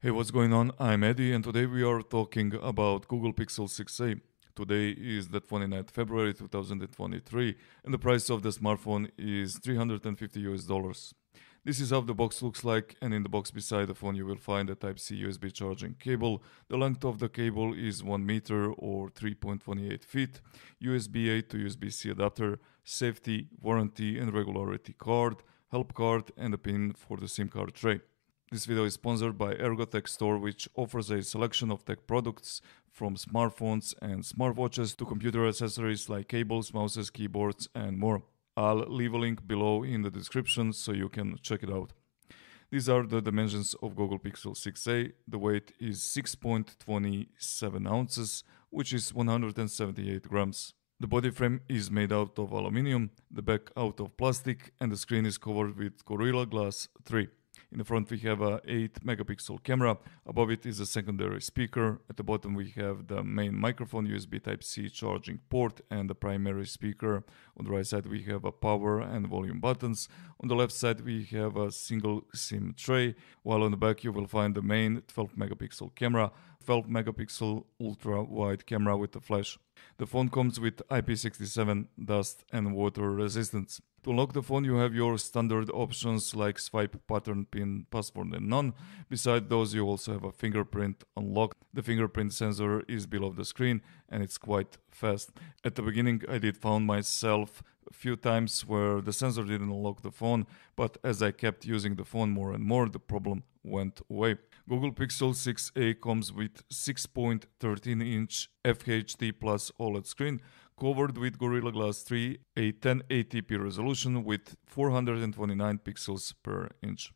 Hey, what's going on? I'm Eddie, and today we are talking about Google Pixel 6a. Today is the 29th February 2023, and the price of the smartphone is 350 US dollars. This is how the box looks like, and in the box beside the phone you will find a Type-C USB charging cable. The length of the cable is 1 meter or 3.28 feet, USB A to USB-C adapter, safety, warranty and regularity card, help card, and a pin for the SIM card tray. This video is sponsored by ERGOTECH store, which offers a selection of tech products from smartphones and smartwatches to computer accessories like cables, mouses, keyboards, and more. I'll leave a link below in the description so you can check it out. These are the dimensions of Google Pixel 6a. The weight is 6.27 ounces, which is 178 grams. The body frame is made out of aluminium, the back out of plastic, and the screen is covered with Gorilla Glass 3. In the front we have a 8 megapixel camera, above it is a secondary speaker, at the bottom we have the main microphone USB Type-C charging port and the primary speaker. On the right side we have a power and volume buttons, on the left side we have a single SIM tray, while on the back you will find the main 12 megapixel camera, 12 megapixel ultra wide camera with a flash. The phone comes with IP67 dust and water resistance. To unlock the phone you have your standard options like swipe, pattern, pin, password and none. Beside those you also have a fingerprint unlock. The fingerprint sensor is below the screen and it's quite fast. At the beginning I did found myself a few times where the sensor didn't unlock the phone, but as I kept using the phone more and more the problem went away. Google Pixel 6a comes with 6.13-inch FHD Plus OLED screen covered with Gorilla Glass 3, a 1080p resolution with 429 pixels per inch.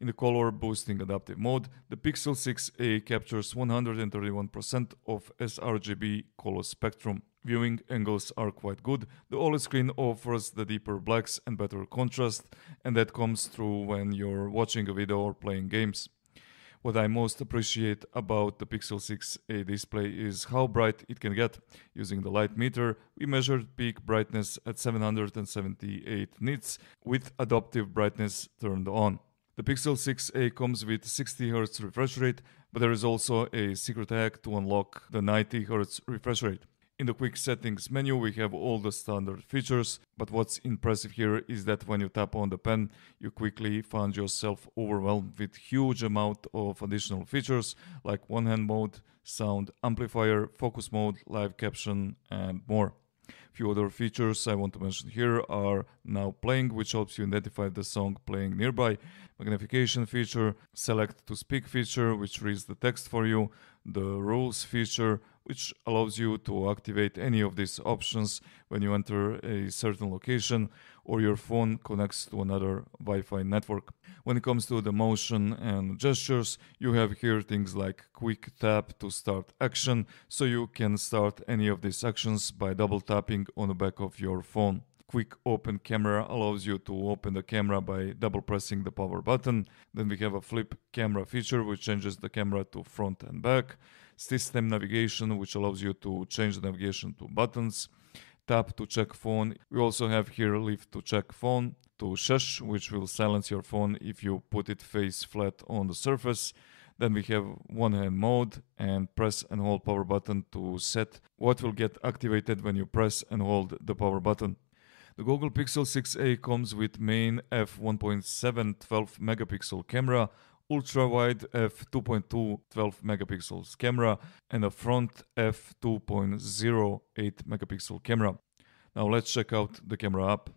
In the color boosting adaptive mode, the Pixel 6a captures 131% of sRGB color spectrum. Viewing angles are quite good. The OLED screen offers the deeper blacks and better contrast, and that comes through when you're watching a video or playing games. What I most appreciate about the Pixel 6a display is how bright it can get. Using the light meter, we measured peak brightness at 778 nits with adaptive brightness turned on. The Pixel 6a comes with 60 Hz refresh rate, but there is also a secret hack to unlock the 90 Hz refresh rate. In the quick settings menu we have all the standard features, but what's impressive here is that when you tap on the pen you quickly find yourself overwhelmed with huge amount of additional features like one hand mode, sound amplifier, focus mode, live caption and more. Few other features I want to mention here are now playing, which helps you identify the song playing nearby, magnification feature, select to speak feature which reads the text for you, the rules feature which allows you to activate any of these options when you enter a certain location or your phone connects to another Wi-Fi network. When it comes to the motion and gestures, you have here things like quick tap to start action, so you can start any of these actions by double tapping on the back of your phone. Quick open camera allows you to open the camera by double pressing the power button. Then we have a flip camera feature which changes the camera to front and back. System navigation which allows you to change the navigation to buttons. Tap to check phone. We also have here lift to check phone, to shush which will silence your phone if you put it face flat on the surface. Then we have one hand mode and press and hold power button to set what will get activated when you press and hold the power button. The Google Pixel 6a comes with main f1.7 12 megapixel camera, ultra-wide f2.2 12 megapixels camera and a front f2.0 8 megapixel camera. Now let's check out the camera app.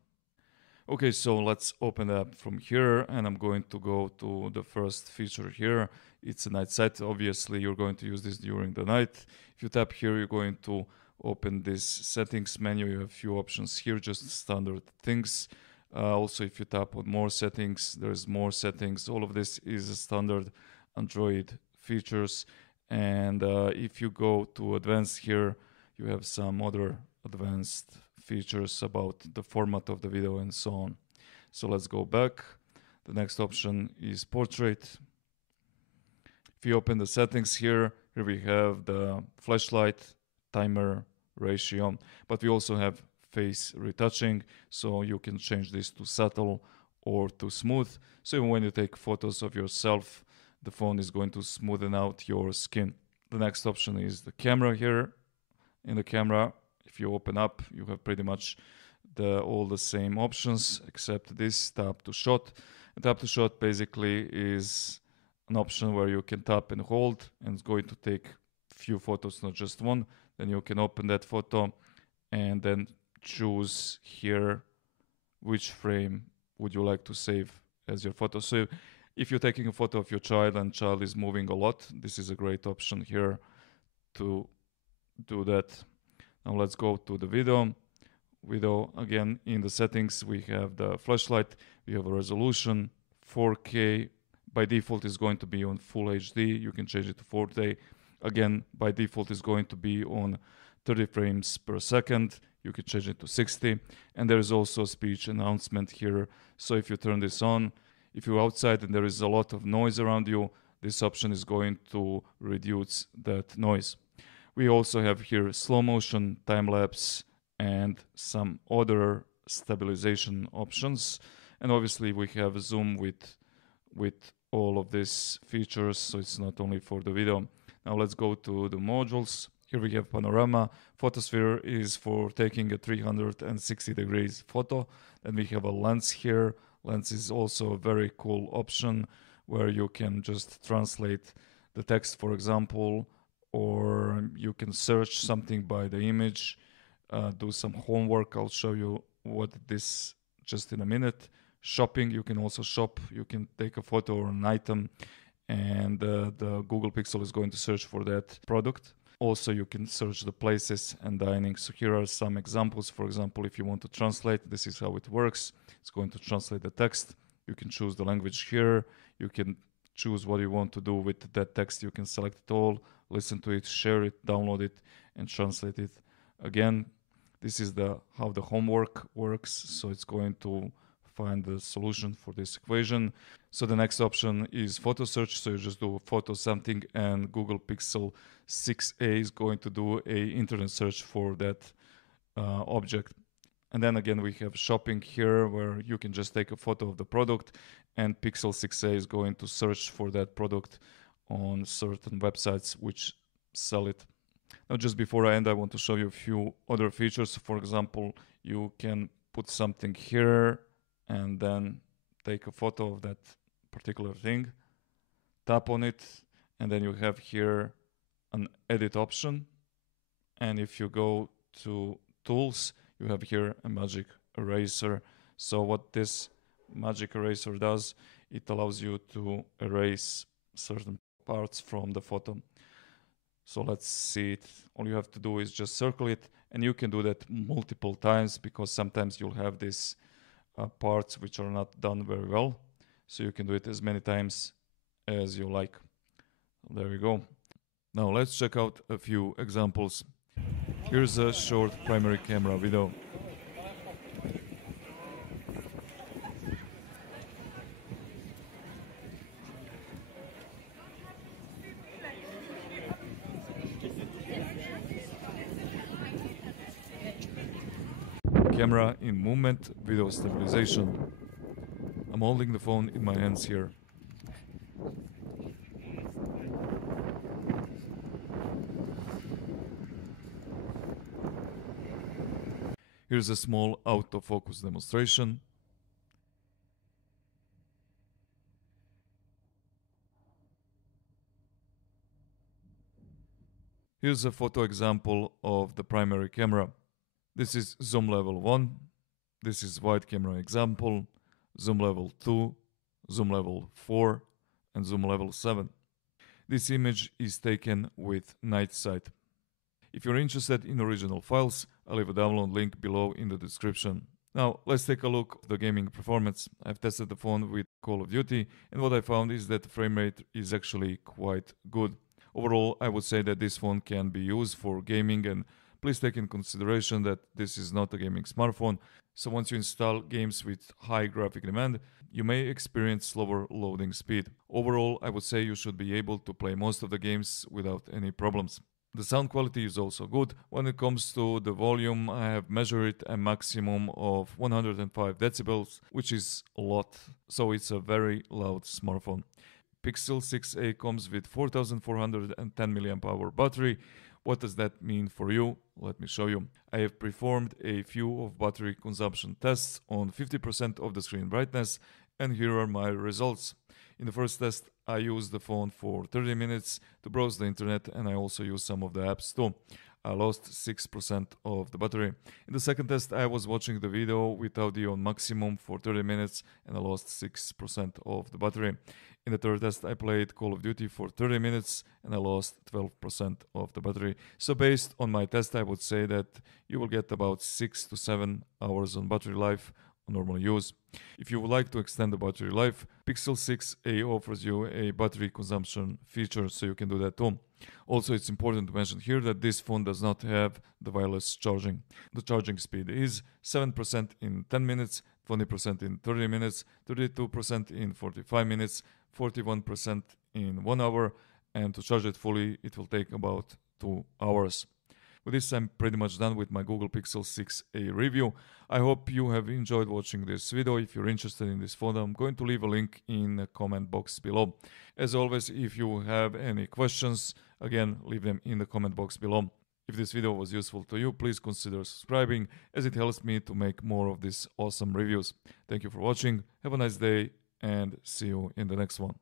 Okay, so let's open the app from here and I'm going to go to the first feature here. It's a night sight. Obviously you're going to use this during the night. If you tap here you're going to open this settings menu. You have a few options here, just standard things. Also if you tap on more settings, there's more settings. All of this is standard Android features, and if you go to advanced here you have some other advanced features about the format of the video and so on. So let's go back. The next option is portrait. If you open the settings here we have the flashlight, timer, ratio, but we also have face retouching, so you can change this to subtle or to smooth. So when you take photos of yourself, the phone is going to smoothen out your skin. The next option is the camera here. In the camera, if you open up, you have pretty much all the same options except this tap to shot. And tap to shot basically is an option where you can tap and hold, and it's going to take few photos, not just one. Then you can open that photo and then choose here which frame would you like to save as your photo. So if you're taking a photo of your child and child is moving a lot, this is a great option here to do that. Now let's go to the video. Video, again, in the settings we have the flashlight, we have a resolution 4K. By default is going to be on full HD. You can change it to 4K. Again, by default is going to be on 30 frames per second. You can change it to 60. And there is also speech announcement here. So if you turn this on, if you're outside and there is a lot of noise around you, this option is going to reduce that noise. We also have here slow motion, time lapse, and some other stabilization options. And obviously we have zoom with all of these features, so it's not only for the video. Now let's go to the modules. Here we have panorama. Photosphere is for taking a 360 degrees photo. Then we have a lens here. Lens is also a very cool option where you can just translate the text, for example, or you can search something by the image, do some homework. I'll show you what this just in a minute. Shopping, you can also shop. You can take a photo or an item and the Google Pixel is going to search for that product. Also, you can search the places and dining. So here are some examples. For example, if you want to translate, this is how it works. It's going to translate the text. You can choose the language here. You can choose what you want to do with that text. You can select it all, listen to it, share it, download it, and translate it. Again, this is how the homework works. So it's going to find the solution for this equation. So the next option is photo search. So you just do photo something and Google Pixel 6a is going to do a internet search for that object. And then again, we have shopping here where you can just take a photo of the product and Pixel 6a is going to search for that product on certain websites which sell it. Now, just before I end, I want to show you a few other features. For example, you can put something here and then take a photo of that particular thing, tap on it, and then you have here an edit option. And if you go to tools, you have here a magic eraser. So what this magic eraser does, it allows you to erase certain parts from the photo. So let's see it. All you have to do is just circle it, and you can do that multiple times because sometimes you'll have these parts which are not done very well. So you can do it as many times as you like. There we go. Now let's check out a few examples. Here's a short primary camera video. Camera in movement, video stabilization. I'm holding the phone in my hands here. Here's a small autofocus demonstration. Here's a photo example of the primary camera. This is zoom level 1. This is wide camera example, zoom level 2, zoom level 4, and zoom level 7. This image is taken with night sight. If you're interested in original files, I'll leave a download link below in the description. Now, let's take a look at the gaming performance. I've tested the phone with Call of Duty, and what I found is that the frame rate is actually quite good. Overall, I would say that this phone can be used for gaming, and please take in consideration that this is not a gaming smartphone. So once you install games with high graphic demand, you may experience slower loading speed. Overall, I would say you should be able to play most of the games without any problems. The sound quality is also good. When it comes to the volume, I have measured a maximum of 105 decibels, which is a lot. So it's a very loud smartphone. Pixel 6a comes with 4410 mAh battery. What does that mean for you? Let me show you. I have performed a few of battery consumption tests on 50% of the screen brightness, and here are my results. In the first test, I used the phone for 30 minutes to browse the internet, and I also used some of the apps too. I lost 6% of the battery. In the second test, I was watching the video with audio on maximum for 30 minutes, and I lost 6% of the battery. In the third test, I played Call of Duty for 30 minutes and I lost 12% of the battery. So based on my test, I would say that you will get about 6 to 7 hours on battery life on normal use. If you would like to extend the battery life, Pixel 6a offers you a battery consumption feature, so you can do that too. Also, it's important to mention here that this phone does not have the wireless charging. The charging speed is 7% in 10 minutes, 20% in 30 minutes, 32% in 45 minutes, 41% in 1 hour, and to charge it fully, it will take about 2 hours. With this, I'm pretty much done with my Google Pixel 6a review. I hope you have enjoyed watching this video. If you're interested in this phone, I'm going to leave a link in the comment box below. As always, if you have any questions, again, leave them in the comment box below. If this video was useful to you, please consider subscribing, as it helps me to make more of these awesome reviews. Thank you for watching, have a nice day, and see you in the next one.